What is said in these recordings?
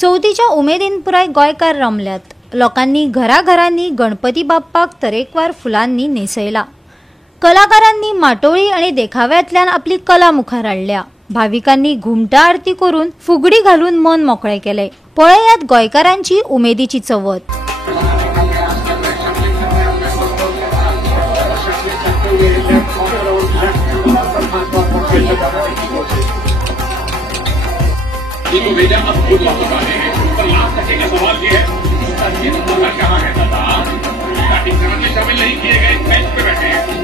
चवथीच्या उमेदीन पुराय गोंयकार रमल्यात. लोकांनी घराघरांनी गणपती बाप्पाक तरेकवार फुलांनी नेसयला. कलाकारांनी माटोळी आणि देखाव्यांतल्यान आपली कला मुखार हाडल्या. भाविकांनी घुमटा आरती करून फुगडी घालून मन मोकळे केले. पळयात गोंयकारांची उमेदीची चवथ. ये तो मेरा अब खुद वापस आ रहे हैं, पर लाभ तक का सवाल ये है ये नंबर कहाँ है दादा? बैटिंग करने शामिल नहीं किए गए, बेंच पे बैठे हैं।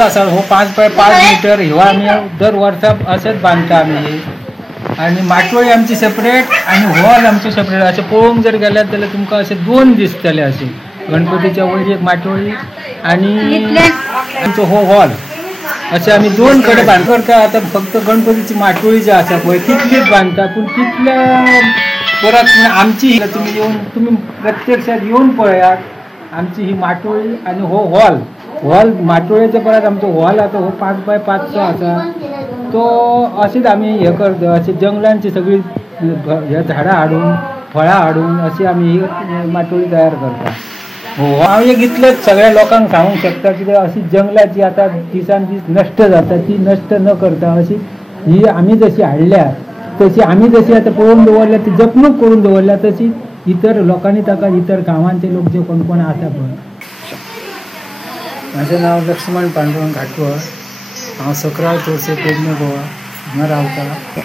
हॉल आसा हो 5 बाय 5 मीटर ह्यो आमी दर वर्सा अशेंच बांदता आमी. आणि माटोळी आमची सेपरेट आणि हॉल आमचे सेपरेट. अशें पळोवंक जर गेल्यार जाल्यार तुमकां अशें 2 दिसतले अशें. गणपतीच्या वयर एक माटोळी आणि आमचो हो हॉल अशें आमी 2 कडेन बांद करता. आतां फक्त गणपतीची माटोळी जी आसा पळय तितलीच बांदता, पूण तितल्या परत आमची तुम्ही प्रत्यक्षात येवन पळयात. आमची ही माटोळी आणि हो हॉल माटोळेचे परत आमचो हॉल आता हो 5 बाय 5 आसा. तो अशीच आमी हे करता. अशी जंगलांची सगळी हे झाडां हाडून फळां हाडून अशी आमी ही माटोळी तयार करता. हांव एक इतलेंच सगळ्या लोकांक सांगूंक शकता की अशी जंगलाची आता दिसान दीस नश्ट जाता ती नश्ट न करता अशी ही आमी जशी हाडल्या तशी आमी जशी आता पळोवन दवरल्या ती जपणूक करून दवरल्या तशी इतर लोकांनी ताका इतर गांवांचे लोक जे कोण कोण आसा पळय. म्हजें नांव लक्ष्मण पांडुरंग घाटवळ. हांव सकराव चोरसे पेडणे गोवा हांगा रावता.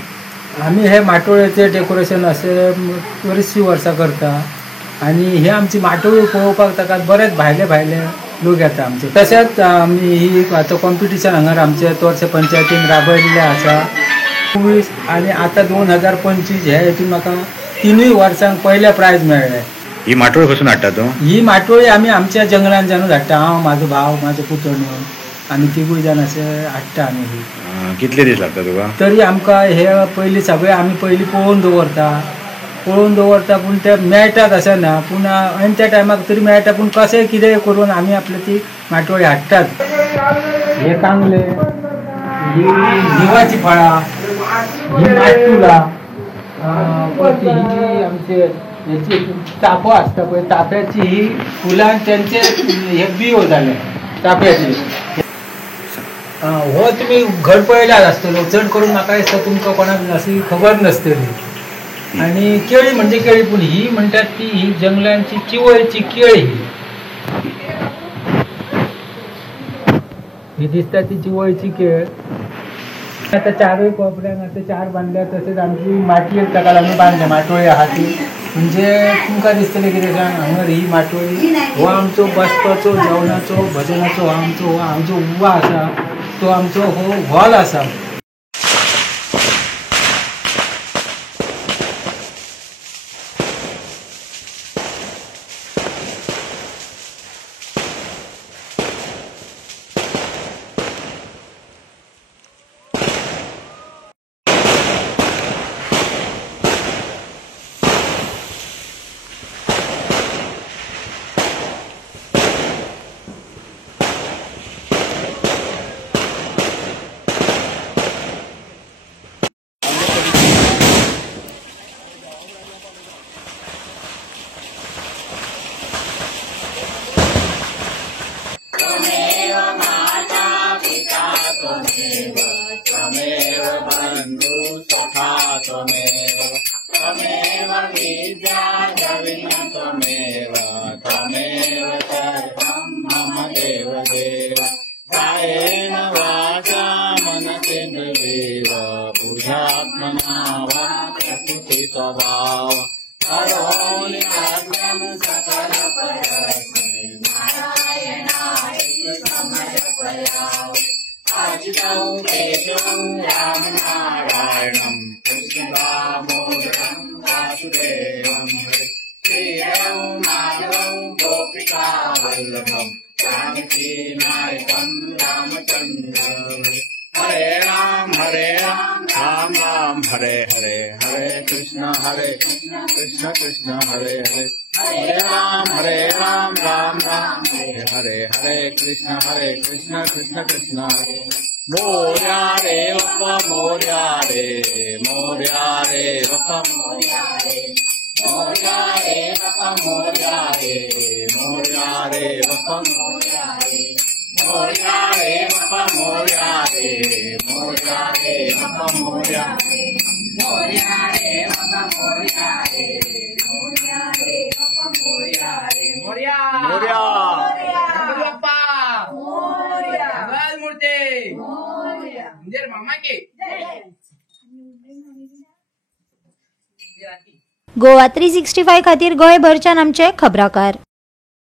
आमी हे माटोळेचें डेकोरेशन अशें बरीचशीं वर्सां करता आणि हे आमची माटोळी पळोवपाक ताका बरेच भायले लोक येता आमचे. तशेंच आमी ही आतां कॉम्पिटिशन हांगा आमचे तोरसे पंचायतीन राबयल्लें आसा. 24 आनी आतां 2025 ह्या हेतून म्हाका 3 वर्सांक पयले प्रायज मेळ्ळें. ही माटोळी खसून हाडटा तो? ही माटोळी आमी आमच्या जंगलांच्यानूच हाडटा. हांव म्हाजो भाव म्हाजो पुतण्यो आमी 3 जाण अशे हाडटा आमी ही. कितले दीस लागता तुका? तरी आमकां हे पयलीं सगळें आमी पयलीं पळोवन दवरता पूण ते मेळटात अशें ना. पूण आनी त्या टायमाक तरी मेळटा पूण कशें कितें करून आमी आपली ती माटोळी हाडटात. हे कांगले, ही निवाची फळां, ही माटुला, परत ही जी आमचे हेची चाफो आसता पळय चाफ्याची ही फुलां त्यांचे हे बियो जाले चाफ्याची. हो तुमी घड पळयल्यार आसतलो. चड करून म्हाका दिसता तुमकां कोणाक अशी खबर नासतली. आणि केळी म्हणजे केळी पूण ही म्हणटात ती ही जंगलांची चिवळची केळी ही दिसता ती चिवळची केळ. आता 4 कोपऱ्यांक आता 4 बांधल्या. तसेच आमची माटली ताका लागून बांधल्या माटोळी आहा ती. म्हणजे तुमकां दिसतलें कितें सांग हांगा ही माटोळी हो आमचो बसपाचो जेवणाचो भजनाचो हो आमचो उवा आसा. तो आमचो हो हॉल आसा. त्वमेव बन्धु सखा त्वमेव त्वमेव विद्या द्रविण त्वमेव त्वमेव सर्वं मम देव देव कायेन वाचा मनसेन्द्रियेण बुद्ध्यात्मना वा प्रकृति स्वभाव करोमि यज्ञं सकलपरस्मै नारायणाय समर्पयामि अजितौ केशवं रामनारायणं कृष्णदामोदरं वासुदेवं श्रीरं माधवं गोपिकावल्लभं जानकीनायकं रामचन्द्रं हरे राम राम राम हरे हरे हरे कृष्ण कृष्ण कृष्ण हरे हरे हरे राम राम राम हरे हरे हरे कृष्ण कृष्ण कृष्ण हरे मोर्या रे वप्पा मोर्या रे मोर्या रे वप्पा मोर्या रे मोर्या रे वप्पा मोर्या रे मोर्या रे वप्पा मोर्या रे मोर्या रे वप्पा मोर्या रे मोर्या रे वप्पा मोर्या रे मोर्या रे वप्पा मोर्या रे मोर्या रे वप्पा मोर्या रे मोर्या मोर्या वप्पा मोर्या मूर्ती मोर्या जय मामा की गोवा 365 खातीर गोंयभरच्यान आमचे खबराकार.